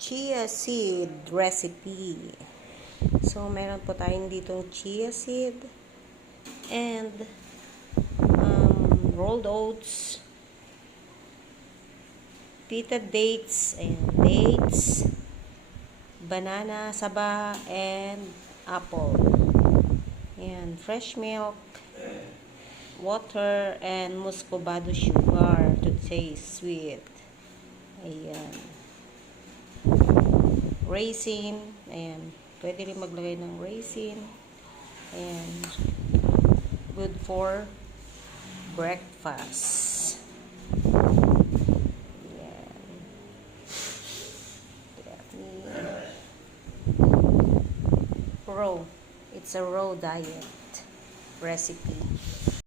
Chia seed recipe. So, meron po tayong ditong chia seed and rolled oats, pita dates and dates, banana, saba, and apple. Ayan, fresh milk, water, and muscovado sugar to taste sweet. Ayan. Raisin. Ayan. Pwede rin maglagay ng raisin. Ayan. Good for breakfast. Ayan. Let me raw. It's a raw diet recipe.